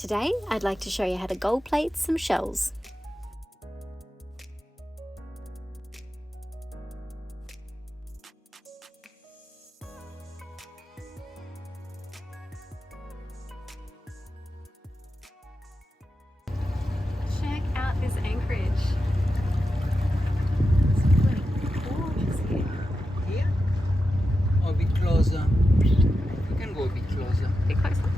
Today I'd like to show you how to gold plate some shells. Check out this anchorage. It's pretty gorgeous here. Here? Or a bit closer? You can go a bit closer. A bit closer.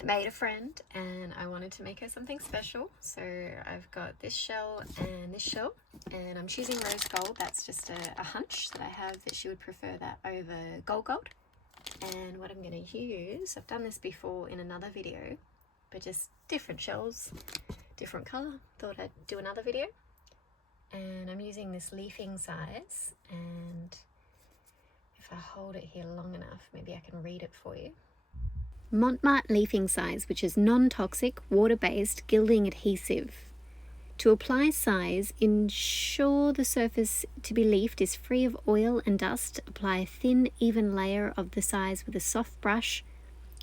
I made a friend and I wanted to make her something special, so I've got this shell and this shell, and I'm choosing rose gold. That's just a hunch that I have that she would prefer that over gold. And what I'm going to use, I've done this before in another video, but just different shells, different colour. Thought I'd do another video. And I'm using this leafing size, and if I hold it here long enough, maybe I can read it for you. Montmart leafing size, which is non-toxic, water-based gilding adhesive. To apply size, ensure the surface to be leafed is free of oil and dust. Apply a thin, even layer of the size with a soft brush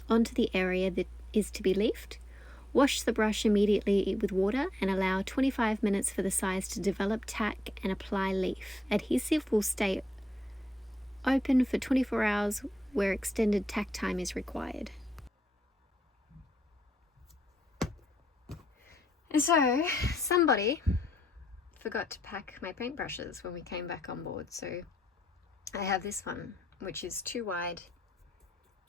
onto the area that is to be leafed. Wash the brush immediately with water and allow 25 minutes for the size to develop tack and apply leaf. Adhesive will stay open for 24 hours where extended tack time is required. And so somebody forgot to pack my paintbrushes when we came back on board, so I have this one which is too wide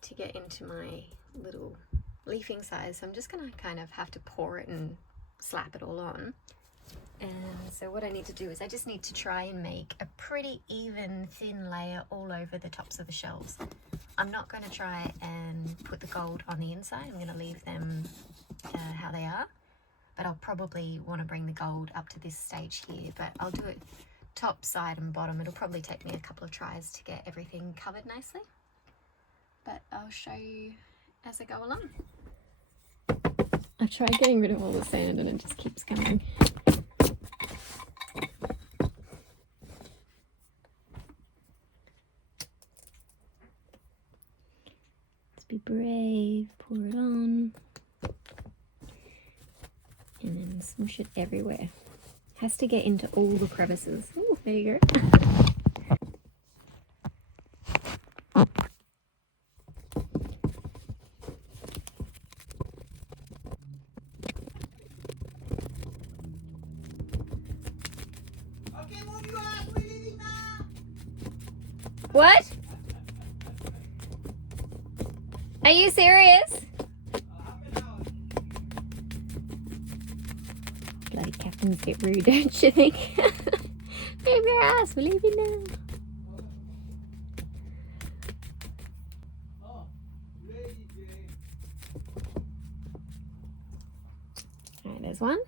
to get into my little leafing size, so I'm just gonna kind of have to pour it and slap it all on. And so what I need to do is I just need to try and make a pretty even thin layer all over the tops of the shells. I'm not going to try and put the gold on the inside. I'm going to leave them how they are, but I'll probably want to bring the gold up to this stage here, but I'll do it top, side and bottom. It'll probably take me a couple of tries to get everything covered nicely, but I'll show you as I go along. I've tried getting rid of all the sand and it just keeps coming. Let's be brave, pour it on, and then smush it everywhere. Has to get into all the crevices. Oh, there you go. What? Are you serious? Bloody captains get rude, don't you think? Move your ass, we're leaving now. Alright, there's one.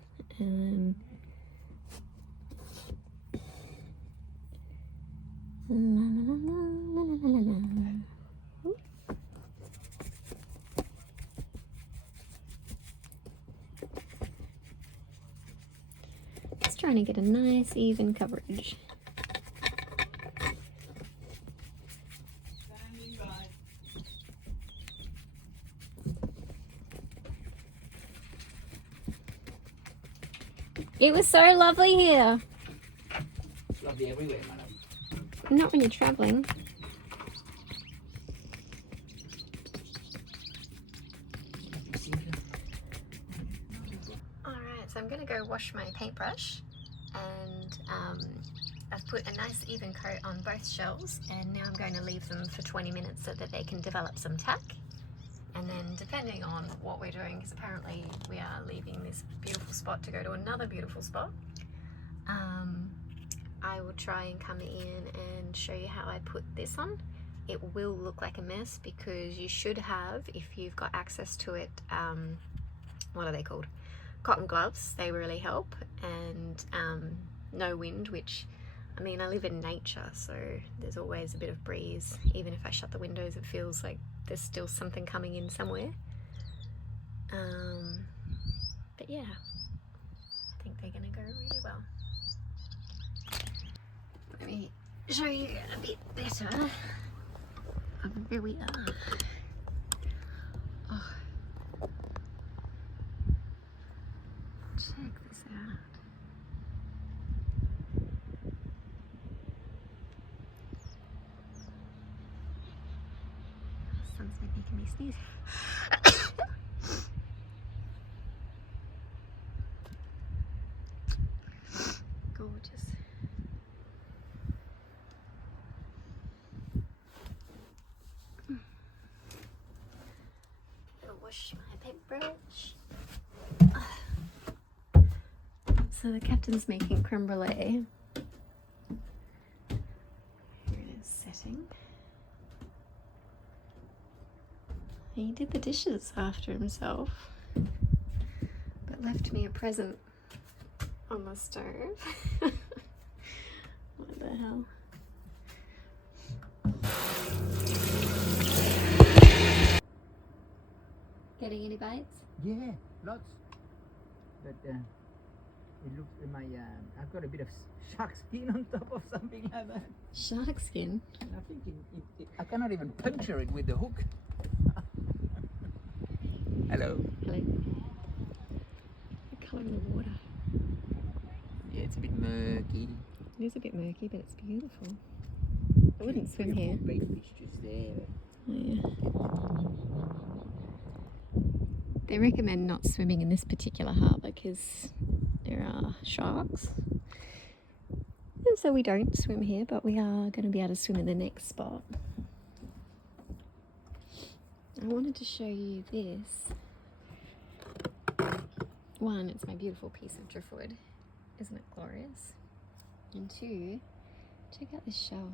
Just trying to get a nice even coverage. It was so lovely here. It's lovely everywhere, madam. Not when you're traveling. Alright, so I'm going to go wash my paintbrush, and I've put a nice even coat on both shells, and now I'm going to leave them for 20 minutes so that they can develop some tack. And then depending on what we're doing, because apparently we are leaving this beautiful spot to go to another beautiful spot, I will try and come in and show you how I put this on. It will look like a mess because you should have, if you've got access to it, what are they called? Cotton gloves. They really help, and no wind, which, I mean, I live in nature, so there's always a bit of breeze. Even if I shut the windows, it feels like there's still something coming in somewhere. But yeah, I think they're gonna go really well. Let me show you a bit better of where we are. sun's making me sneeze. Gorgeous. I'll wash my paintbrush. So the captain's making creme brulee. Here it is setting. He did the dishes after himself, but left me a present on the stove. What the hell? Getting any bites? Yeah, lots. But it looks I've got a bit of shark skin on top of something like that. Shark skin? And I think I cannot even puncture it with the hook. Hello. Hello. The colour of the water. Yeah, it's a bit murky. It is a bit murky, but it's beautiful. I wouldn't swim here. Bait fish just there. Oh, yeah. They recommend not swimming in this particular harbour because there are sharks. And so we don't swim here, but we are going to be able to swim in the next spot. I wanted to show you this. One, it's my beautiful piece of driftwood. Isn't it glorious? And two, check out this shell.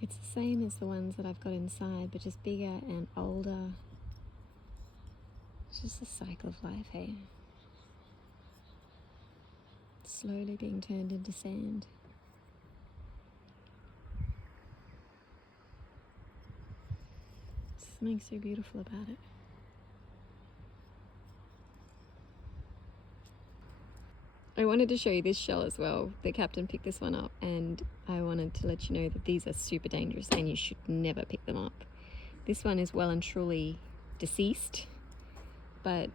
It's the same as the ones that I've got inside, but just bigger and older. It's just the cycle of life, hey? Slowly being turned into sand. Something so beautiful about it. I wanted to show you this shell as well. The captain picked this one up, and I wanted to let you know that these are super dangerous and you should never pick them up. This one is well and truly deceased, but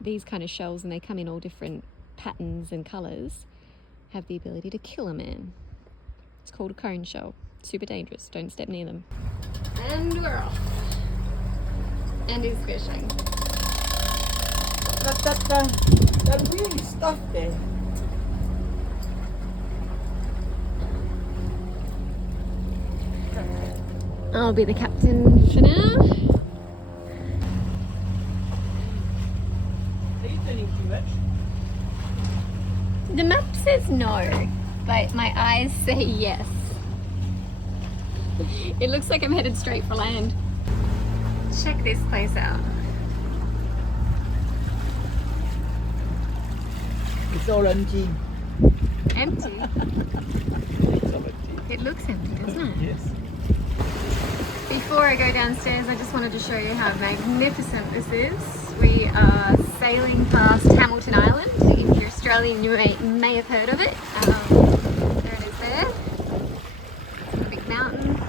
these kind of shells, and they come in all different patterns and colours, have the ability to kill a man. It's called a cone shell. Super dangerous. Don't step near them. And we're off. And he's fishing. That really stuff there. I'll be the captain for now. Are you turning too much? The map says no, but my eyes say yes. It looks like I'm headed straight for land. Check this place out. It's all empty. Empty? It's all empty. It looks empty, doesn't it? Yes. Before I go downstairs, I just wanted to show you how magnificent this is. We are sailing past Hamilton Island. If you're Australian, you may have heard of it. There it is there. It's a big mountain.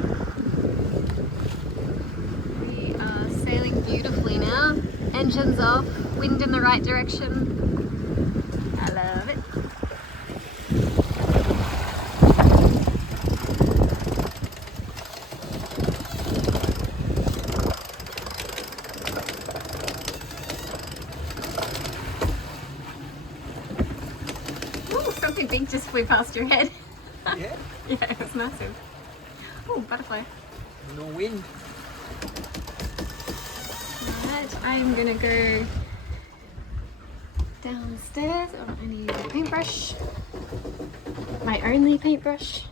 We are sailing beautifully now. Engines off, wind in the right direction. I love it. Ooh, something big just flew past your head. Yeah? Yeah, it was massive. Oh, butterfly. No wind. Alright, I'm gonna go downstairs. Oh, I need a paintbrush. My only paintbrush.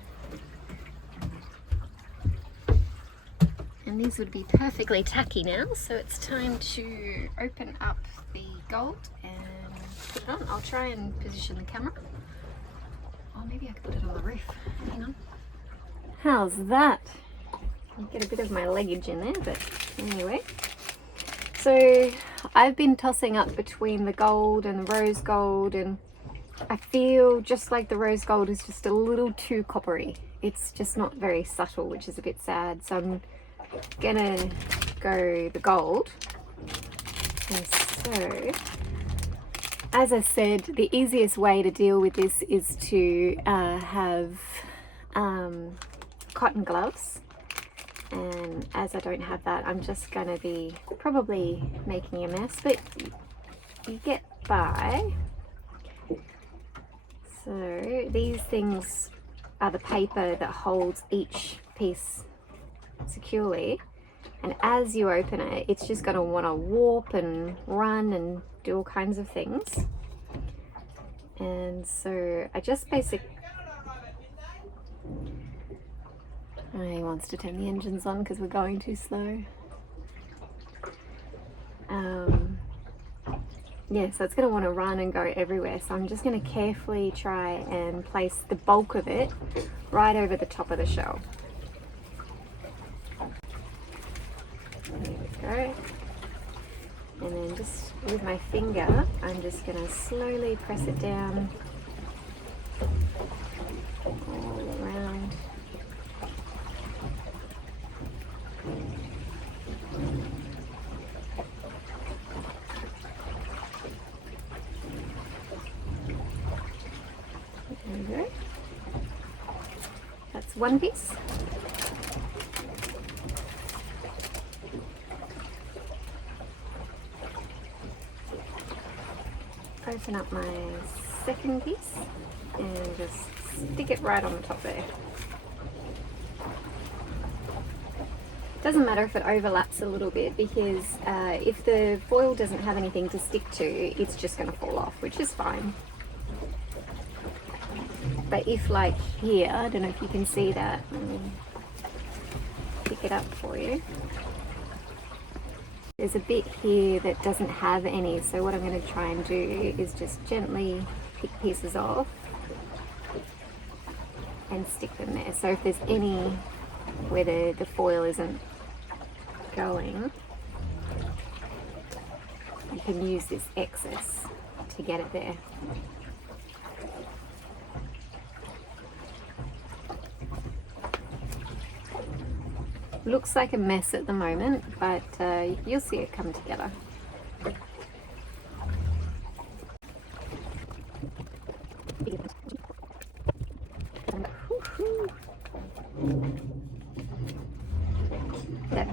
And these would be perfectly tacky now, so it's time to open up the gold and put it on. I'll try and position the camera. Oh, maybe I could put it on the roof. Hang on. How's that? I'll get a bit of my leggage in there, but anyway. So I've been tossing up between the gold and the rose gold, and I feel just like the rose gold is just a little too coppery. It's just not very subtle, which is a bit sad. So I'm gonna go the gold. And so as I said, the easiest way to deal with this is to have cotton gloves. And as I don't have that, I'm just going to be probably making a mess, but you get by. So these things are the paper that holds each piece securely, and as you open it, it's just going to want to warp and run and do all kinds of things. And so I just he wants to turn the engines on because we're going too slow. Yeah, so it's going to want to run and go everywhere. So I'm just going to carefully try and place the bulk of it right over the top of the shell. There we go. And then just with my finger, I'm just going to slowly press it down all around. There we go. That's one piece. Open up my second piece and just stick it right on the top there. Doesn't matter if it overlaps a little bit, because if the foil doesn't have anything to stick to, it's just going to fall off, which is fine. But if, like here, I don't know if you can see that, let me pick it up for you. There's a bit here that doesn't have any, so what I'm going to try and do is just gently pick pieces off and stick them there. So if there's any where the foil isn't going, you can use this excess to get it there. Looks like a mess at the moment, but you'll see it come together. That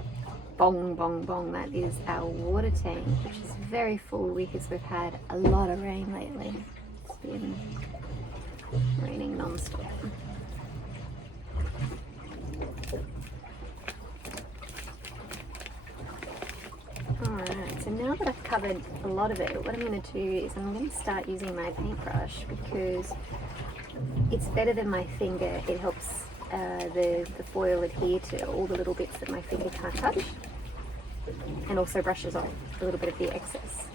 bong bong bong, that is our water tank, which is very full because we've had a lot of rain lately. It's been raining non-stop. Alright, so now that I've covered a lot of it, what I'm going to do is I'm going to start using my paintbrush, because it's better than my finger. It helps the foil adhere to all the little bits that my finger can't touch, and also brushes off a little bit of the excess.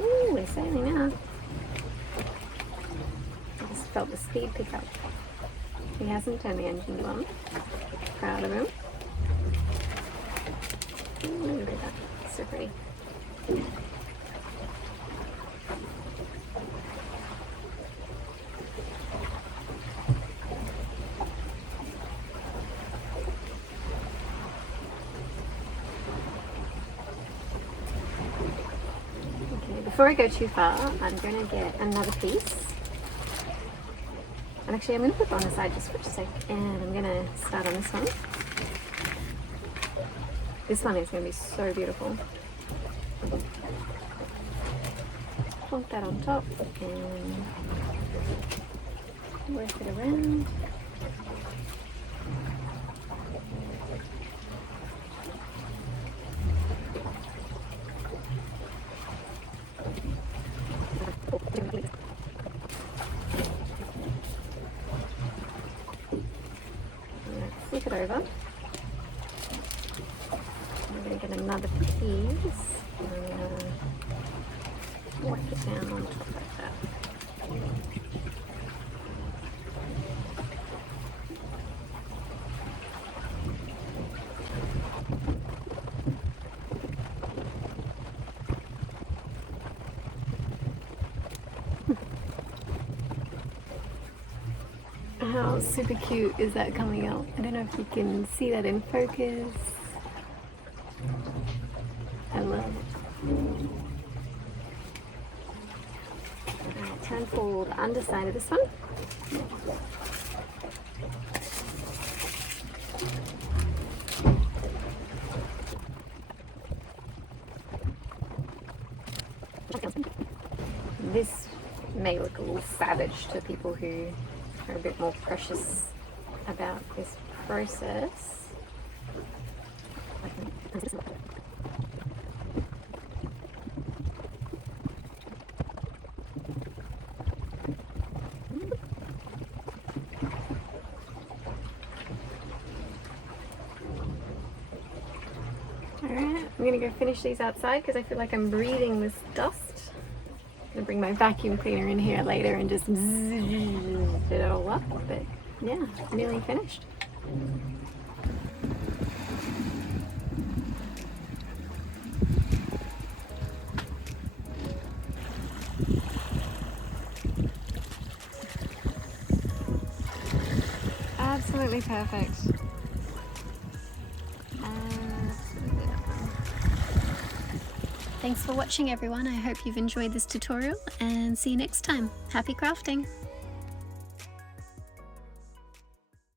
Ooh, we're sailing now. Felt the speed pick up. He hasn't turned the engine on. Proud of him. Ooh, look at that. So pretty. Okay, before I go too far, I'm going to get another piece. And actually, I'm going to put it on the side just for a sec, and I'm going to start on this one. This one is going to be so beautiful. Plonk that on top and work it around. Flip it over. I'm going to get another piece and whack it down on top like that. How super cute is that coming out? I don't know if you can see that in focus. I love it. Alright, time for the underside of this one. This may look a little savage to people who are a bit more precious about this process. Alright, I'm gonna go finish these outside because I feel like I'm breathing this dust. I'm gonna bring my vacuum cleaner in here later and just zzzz it all up, but yeah, nearly finished. Absolutely perfect. Thanks for watching everyone. I hope you've enjoyed this tutorial and see you next time. Happy crafting!